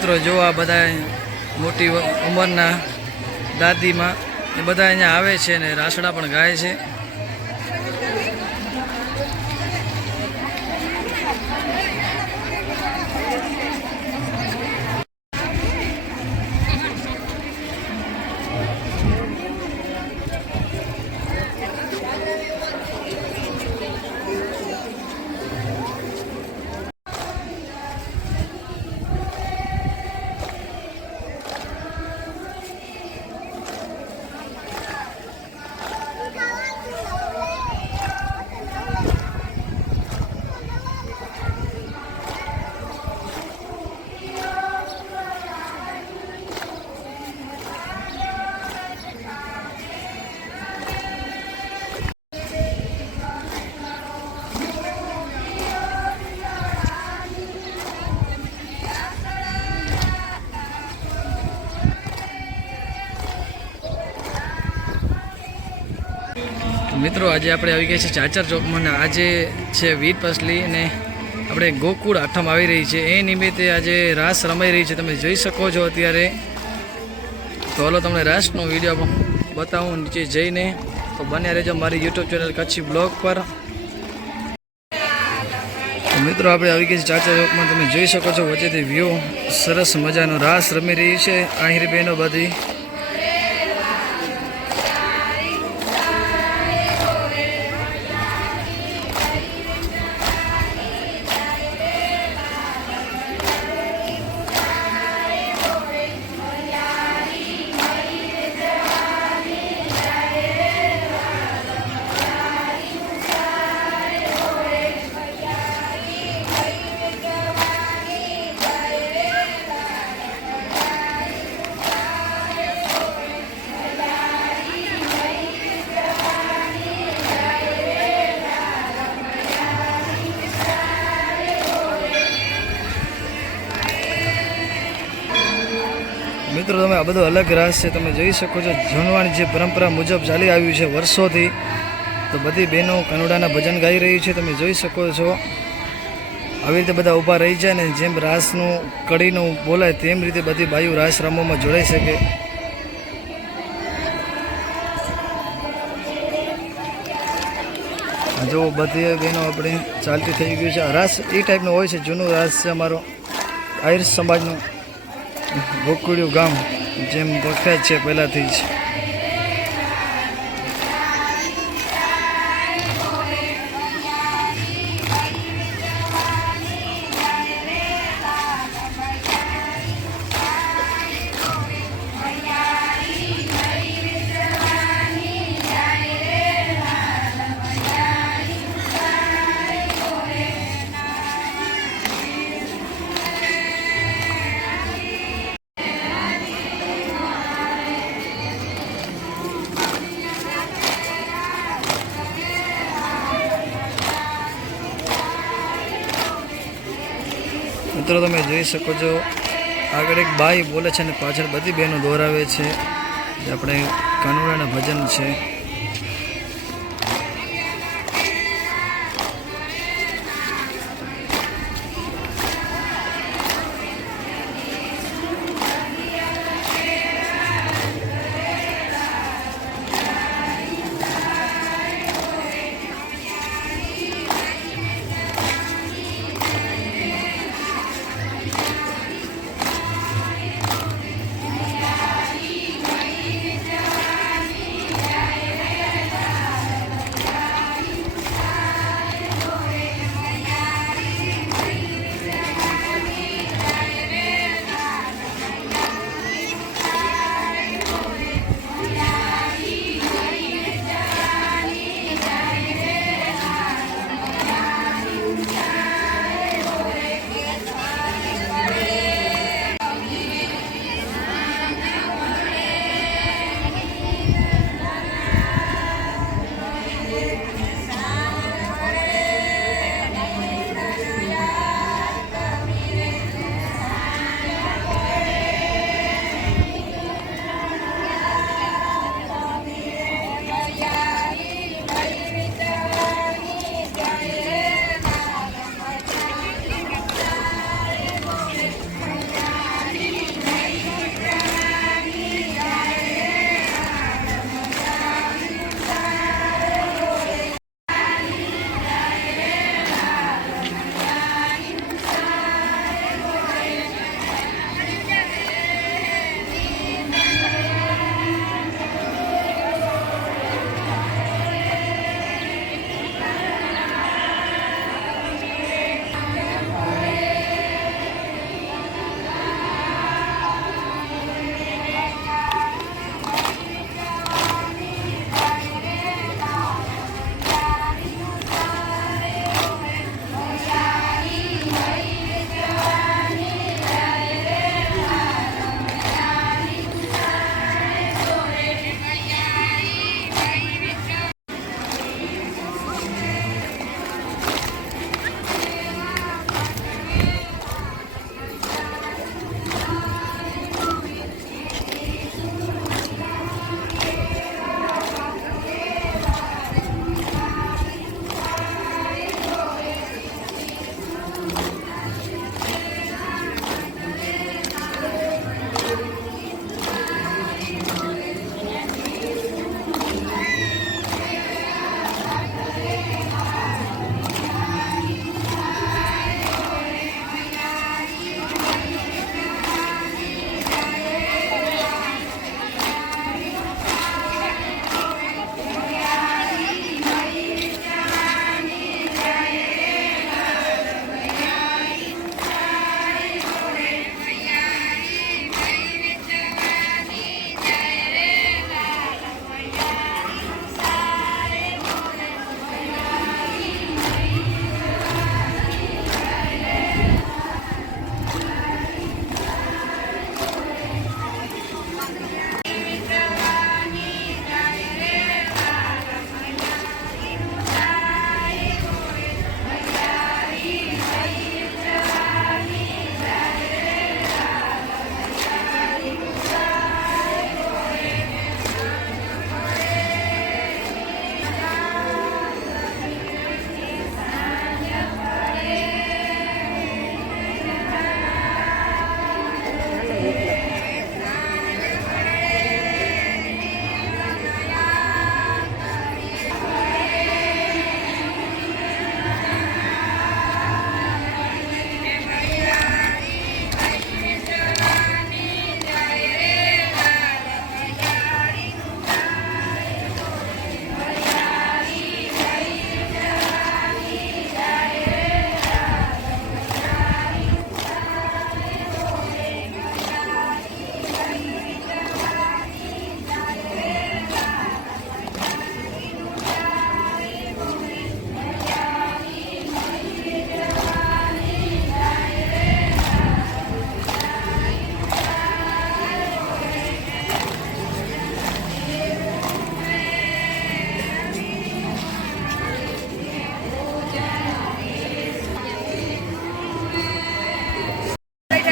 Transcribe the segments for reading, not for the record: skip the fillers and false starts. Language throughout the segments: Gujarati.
મિત્રો જો આ બધા મોટી ઉંમરના દાદીમાં એ બધા અહીંયા આવે છે ને રાસડા પણ ગાય છે. મિત્રો આજે આપણે આવી ગયા છે ચાચર ચોકમાં ને આજે છે વીર પસલી અને આપણે ગોકુળ આઠમ આવી રહી છે એ નિમિત્તે આજે રાસ રમાઈ રહી છે. તમે જોઈ શકો છો અત્યારે. તો હાલો તમને રાસનો વિડીયો બતાવું નીચે જઈને. તો બન્યા રહેજો મારી યુટ્યુબ ચેનલ કચ્છી બ્લોગ પર. મિત્રો આપણે આવી ગયા છે ચાચર ચોકમાં. તમે જોઈ શકો છો વચ્ચેથી વ્યૂ સરસ મજાનો રાસ રમી રહી છે આહિર બહેનો બધી. મિત્રો તમે આ બધો અલગ રાસ છે. તમે જોઈ શકો છો જૂનવાણી જે પરંપરા મુજબ ચાલી આવ્યું છે વર્ષોથી. તો બધી બહેનો કાનુડાના ભજન ગાઈ રહી છે. તમે જોઈ શકો છો આવી રીતે બધા ઊભા રહી જાય ને જેમ રાસનું કડીનું બોલાય તેમ રીતે બધી બાયું રાસ રમવામાં જોડાઈ શકે. જો બધી બહેનો આપણે ચાલતી થઈ ગયું છે. રાસ એ ટાઈપનો હોય છે. જૂનું રાસ છે અમારો આહિર સમાજનું ગોકુળિયું ગામ જેમ પ્રખ્યાત છે પહેલાંથી જ. મિત્રો તમે જોઈ શકો છો આગળ એક બાઈ બોલે છે અને પાછળ બધી બહેનો દોરાવે છે. જે આપણે કાનુડાના ભજન છે.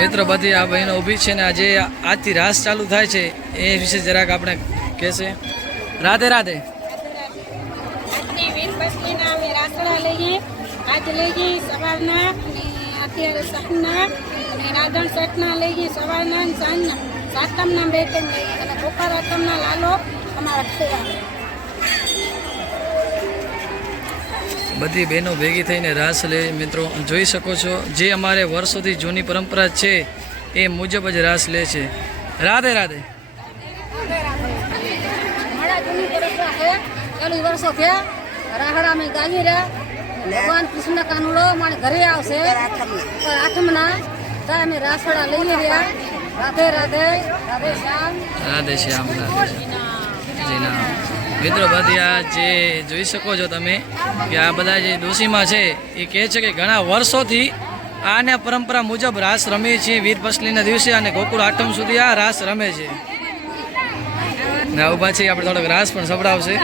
મિત્રો બધી આ બહેનો ઊભી છે ને આજે આજથી રાસ ચાલુ થાય છે એ વિશે જરાક આપણે કહેશે. રાધે રાધે. આજની વીર પસલીના અમે રાસડા લઈએ. આજ લઈએ સવારના અને અત્યારે સાંજના અને રાધણ સેટના લઈએ સવારના અને સાંજના. સાતમના 2 ટાઈમ લઈએ અને ગોપાલ આતમના લાલો અમારા ઘરે. બધી બહેનો ભેગી થઈને રાસ લે. મિત્રો જોઈ શકો છો જે અમારે વર્ષોથી જૂની પરંપરા છે એ મુજબ જ રાસ લે છે. રાધે રાધે. અમારા જૂની પરંપરા છે 40 વર્ષો છે. રાહડા અમે ગાઈ રહ્યા. ભગવાન કૃષ્ણ કાનુડો મારે ઘરે આવશે આઠમના ત્યારે અમે રાસડા લઈ રહ્યા. રાધે રાધે. રાધે શ્યામ. રાધે શ્યામ. રાધે જી ના. મિત્રો બધી આ જે જોઈ શકો છો તમે કે આ બધા જે ડોશીમાં છે એ કહે છે કે ઘણા વર્ષોથી આને પરંપરા મુજબ રાસ રમે છે. વીર પસલીના દિવસે અને ગોકુળ આઠમ સુધી આ રાસ રમે છે. ના ઊભા છે આપણે થોડોક રાસ પણ સંભળાવશે.